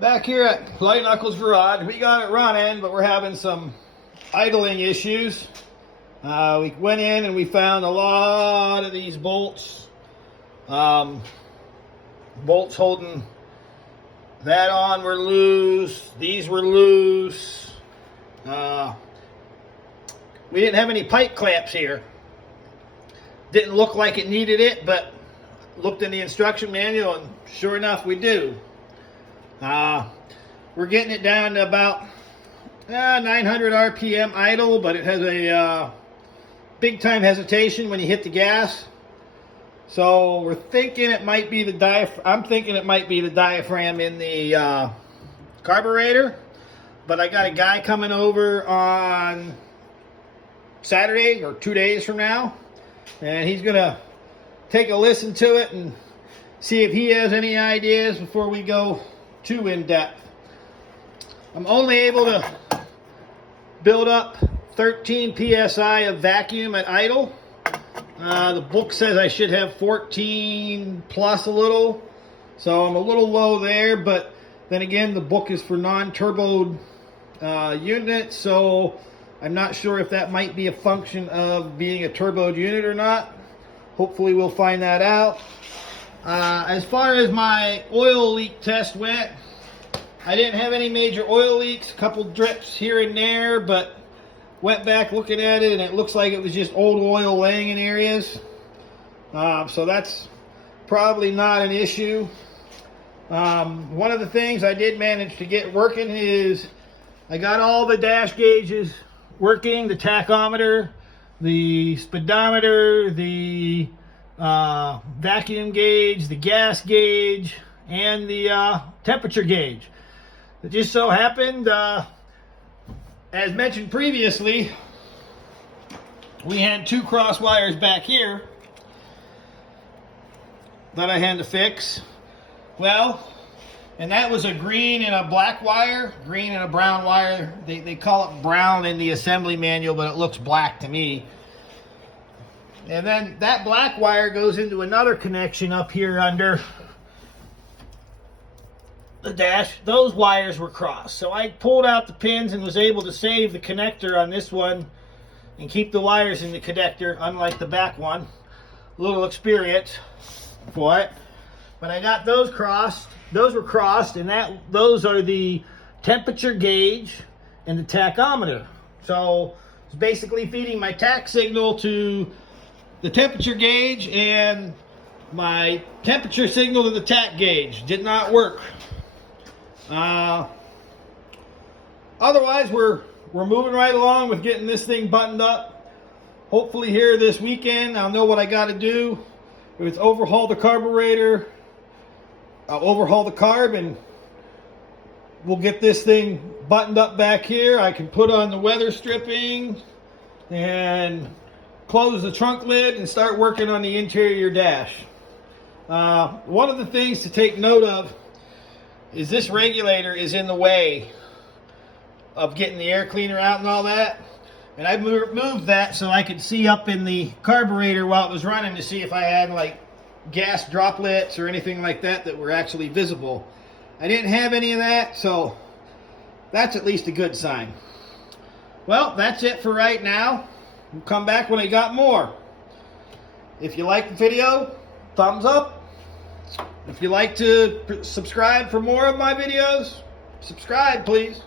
Back here at Light Knuckles Garage, we got it running, but we're having some idling issues. We went in and we found a lot of these bolts. Bolts holding that on were loose. These were loose. We didn't have any pipe clamps here. Didn't look like it needed it, but looked in the instruction manual and sure enough we do. We're getting it down to about 900 RPM idle, but it has a big time hesitation when you hit the gas. So we're thinking it might be the diaphragm. I'm thinking it might be the diaphragm in the carburetor. But I got a guy coming over on Saturday or 2 days from now, and he's gonna take a listen to it and see if he has any ideas before we go too in depth. I'm only able to build up 13 psi of vacuum at idle. The book says I should have 14 plus a little, so I'm a little low there, but then again the book is for non-turboed units, so I'm not sure if that might be a function of being a turboed unit or not. Hopefully we'll find that out. As far as my oil leak test went, I didn't have any major oil leaks, a couple drips here and there, but went back looking at it and it looks like it was just old oil laying in areas. So that's probably not an issue. One of the things I did manage to get working is I got all the dash gauges working, the tachometer, the speedometer, the vacuum gauge, the gas gauge, and the temperature gauge. It just so happened, as mentioned previously, we had two cross wires back here that I had to fix. Well, and that was a green and a black wire, green and a brown wire. They call it brown in the assembly manual, but it looks black to me. And then that black wire goes into another connection up here under the dash. Those wires were crossed. So I pulled out the pins and was able to save the connector on this one and keep the wires in the connector, unlike the back one. A little experience for it. But I got those crossed. Those were crossed, and those are the temperature gauge and the tachometer. So it's basically feeding my tach signal to the temperature gauge, and my temperature signal to the tach gauge. Did not work. Otherwise, we're moving right along with getting this thing buttoned up. Hopefully here this weekend, I'll know what I got to do. If it's overhaul the carburetor, I'll overhaul the carb, and we'll get this thing buttoned up back here. I can put on the weather stripping and close the trunk lid and start working on the interior dash. One of the things to take note of is this regulator is in the way of getting the air cleaner out and all that. And I moved that so I could see up in the carburetor while it was running to see if I had like gas droplets or anything like that that were actually visible. I didn't have any of that, so that's at least a good sign. Well, that's it for right now. We'll come back when I got more. If you like the video, thumbs up. If you like to subscribe for more of my videos, subscribe please.